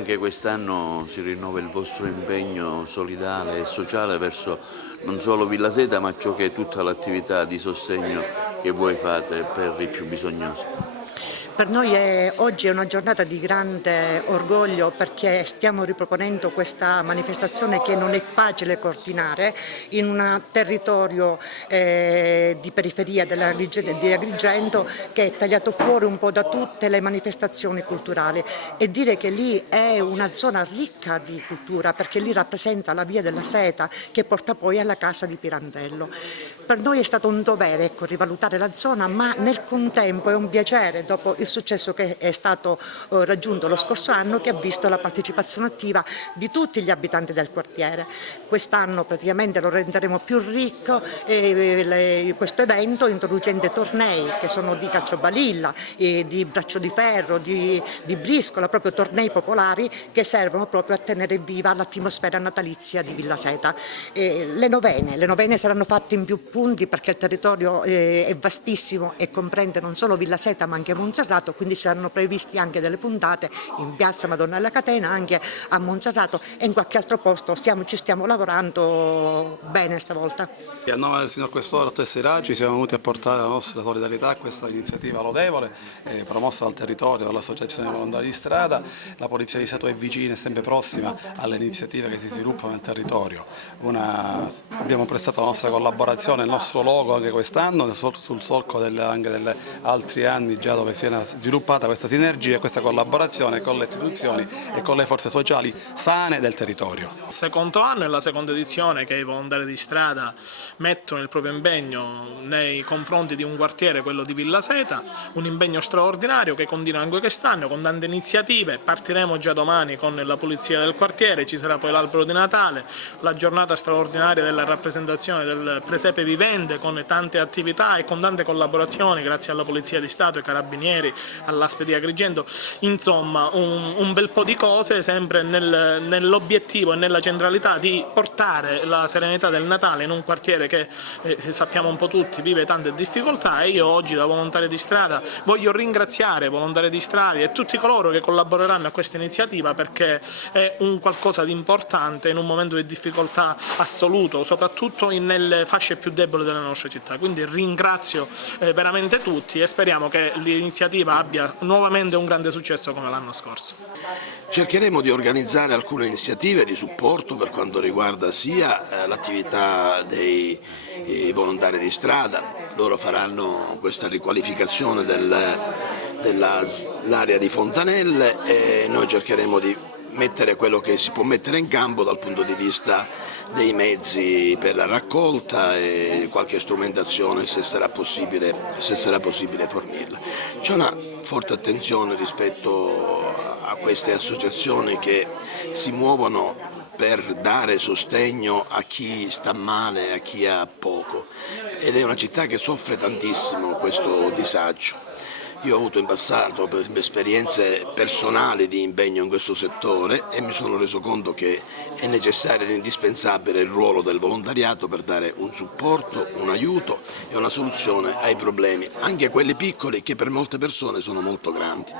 anche quest'anno si rinnova il vostro impegno solidale e sociale verso non solo Villa Seta, ma ciò che è tutta l'attività di sostegno che voi fate per i più bisognosi. Per noi oggi è una giornata di grande orgoglio perché stiamo riproponendo questa manifestazione che non è facile coordinare in un territorio di periferia di Agrigento che è tagliato fuori un po' da tutte le manifestazioni culturali, e dire che lì è una zona ricca di cultura perché lì rappresenta la via della Seta che porta poi alla casa di Pirandello. Per noi è stato un dovere, rivalutare la zona, ma nel contempo è un piacere dopo il successo che è stato raggiunto lo scorso anno, che ha visto la partecipazione attiva di tutti gli abitanti del quartiere. Quest'anno praticamente lo renderemo più ricco questo evento, introducendo tornei che sono di calciobalilla, di braccio di ferro, di briscola, proprio tornei popolari che servono proprio a tenere viva l'atmosfera natalizia di Villa Seta. Le novene saranno fatte in più punti perché il territorio è vastissimo e comprende non solo Villa Seta ma anche Monserrato, quindi ci saranno previsti anche delle puntate in piazza Madonna della Catena, anche a Monserrato e in qualche altro posto. Ci stiamo lavorando bene stavolta. A nome del signor Questore Ottessi Raggi siamo venuti a portare la nostra solidarietà a questa iniziativa lodevole promossa dal territorio dall'Associazione Volontari di Strada. La Polizia di Stato è vicina e sempre prossima alle iniziative che si sviluppano nel territorio. Abbiamo prestato la nostra collaborazione, il nostro logo anche quest'anno, sul solco anche degli altri anni già dove si è sviluppata questa sinergia e questa collaborazione con le istituzioni e con le forze sociali sane del territorio. Secondo anno è la seconda edizione che i volontari di strada mettono il proprio impegno nei confronti di un quartiere, quello di Villa Seta, un impegno straordinario che continua anche quest'anno con tante iniziative. Partiremo già domani con la pulizia del quartiere, ci sarà poi l'albero di Natale, la giornata straordinaria della rappresentazione del presepe vivente con tante attività e con tante collaborazioni grazie alla Polizia di Stato, ai Carabinieri, all'Aspe di Agrigento, insomma un bel po' di cose sempre nell'obiettivo e nella centralità di portare la serenità del Natale in un quartiere che sappiamo un po' tutti vive tante difficoltà. E io oggi da volontario di strada voglio ringraziare i volontari di strada e tutti coloro che collaboreranno a questa iniziativa perché è un qualcosa di importante in un momento di difficoltà assoluto, soprattutto nelle fasce più deboli della nostra città. Quindi ringrazio veramente tutti e speriamo che l'iniziativa abbia nuovamente un grande successo come l'anno scorso. Cercheremo di organizzare alcune iniziative di supporto per quanto riguarda sia l'attività dei volontari di strada, loro faranno questa riqualificazione dell'area di Fontanelle e noi cercheremo di mettere quello che si può mettere in campo dal punto di vista dei mezzi per la raccolta e qualche strumentazione se sarà possibile fornirla. C'è una forte attenzione rispetto a queste associazioni che si muovono per dare sostegno a chi sta male, a chi ha poco, ed è una città che soffre tantissimo questo disagio. Io ho avuto in passato esperienze personali di impegno in questo settore e mi sono reso conto che è necessario ed indispensabile il ruolo del volontariato per dare un supporto, un aiuto e una soluzione ai problemi, anche quelli piccoli che per molte persone sono molto grandi.